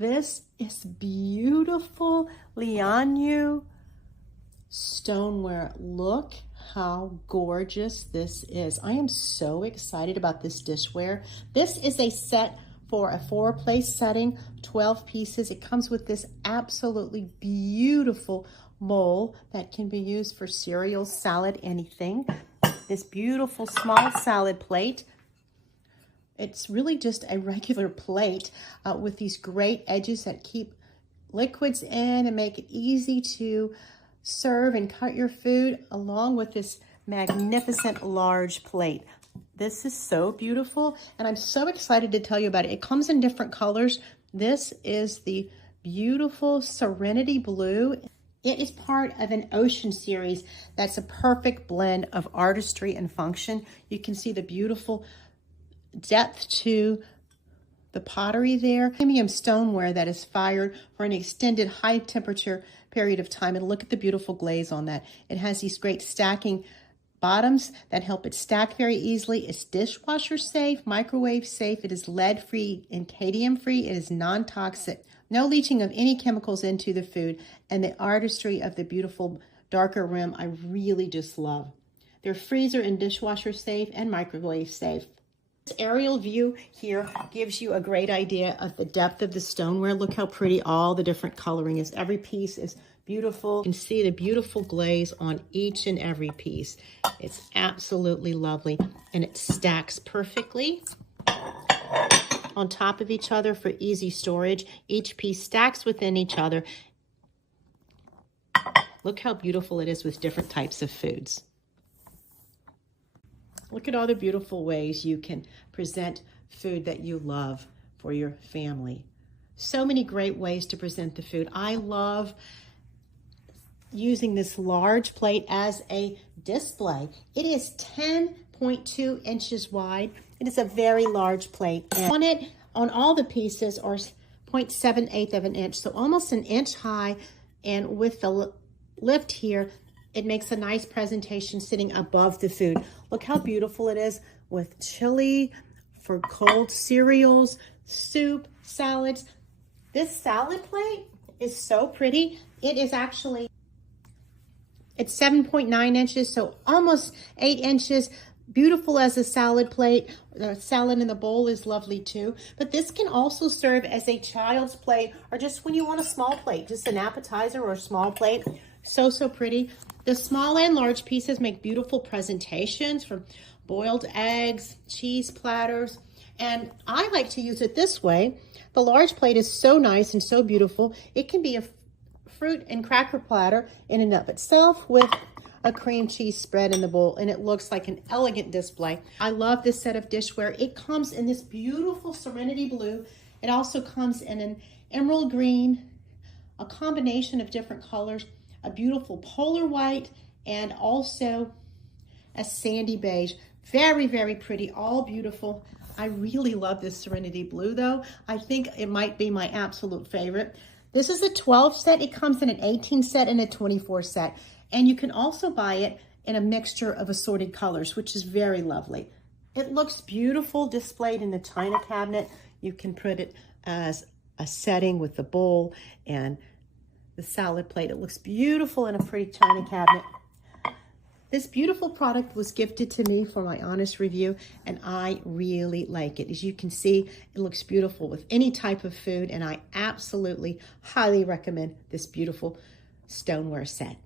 This is beautiful LIANYU Stoneware. Look how gorgeous this is. I am so excited about this dishware. This is a set for a 4-place setting, 12 pieces. It comes with this absolutely beautiful bowl that can be used for cereal, salad, anything. This beautiful small salad plate. It's really just a regular plate with these great edges that keep liquids in and make it easy to serve and cut your food, along with this magnificent large plate. This is so beautiful, and I'm so excited to tell you about it. It comes in different colors. This is the beautiful Serenity Blue. It is part of an ocean series that's a perfect blend of artistry and function. You can see the beautiful depth to the pottery there. Premium stoneware that is fired for an extended high temperature period of time. And look at the beautiful glaze on that. It has these great stacking bottoms that help it stack very easily. It's dishwasher safe, microwave safe. It is lead free and cadmium free. It is non-toxic. No leaching of any chemicals into the food. And the artistry of the beautiful darker rim, I really just love. They're freezer and dishwasher safe and microwave safe. This aerial view here gives you a great idea of the depth of the stoneware. Look how pretty all the different coloring is. Every piece is beautiful. You can see the beautiful glaze on each and every piece. It's absolutely lovely, and it stacks perfectly on top of each other for easy storage. Each piece stacks within each other. Look how beautiful it is with different types of foods. Look at all the beautiful ways you can present food that you love for your family. So many great ways to present the food. I love using this large plate as a display. It is 10.2 inches wide. It is a very large plate. And on it, on all the pieces, are 0.78 of an inch, so almost an inch high. And with the lift here, it makes a nice presentation sitting above the food. Look how beautiful it is with chili, for cold cereals, soup, salads. This salad plate is so pretty. It is actually, it's 7.9 inches, so almost 8 inches. Beautiful as a salad plate. The salad in the bowl is lovely too. But this can also serve as a child's plate, or just when you want a small plate, just an appetizer or a small plate. So pretty. The small and large pieces make beautiful presentations for boiled eggs, cheese platters, and I like to use it this way. The large plate is so nice and so beautiful. It can be a fruit and cracker platter in and of itself with a cream cheese spread in the bowl, and it looks like an elegant display. I love this set of dishware. It comes in this beautiful Serenity Blue. It also comes in an emerald green, a combination of different colors, a beautiful polar white, and also a sandy beige. Very, very pretty, all beautiful. I really love this Serenity Blue though. I think it might be my absolute favorite. This is a 12 set. It comes in an 18 set and a 24 set. And you can also buy it in a mixture of assorted colors, which is very lovely. It looks beautiful displayed in the china cabinet. You can put it as a setting with the bowl and the salad plate. It looks beautiful in a pretty china cabinet. This beautiful product was gifted to me for my honest review, and I really like it. As you can see, it looks beautiful with any type of food, and I absolutely highly recommend this beautiful stoneware set.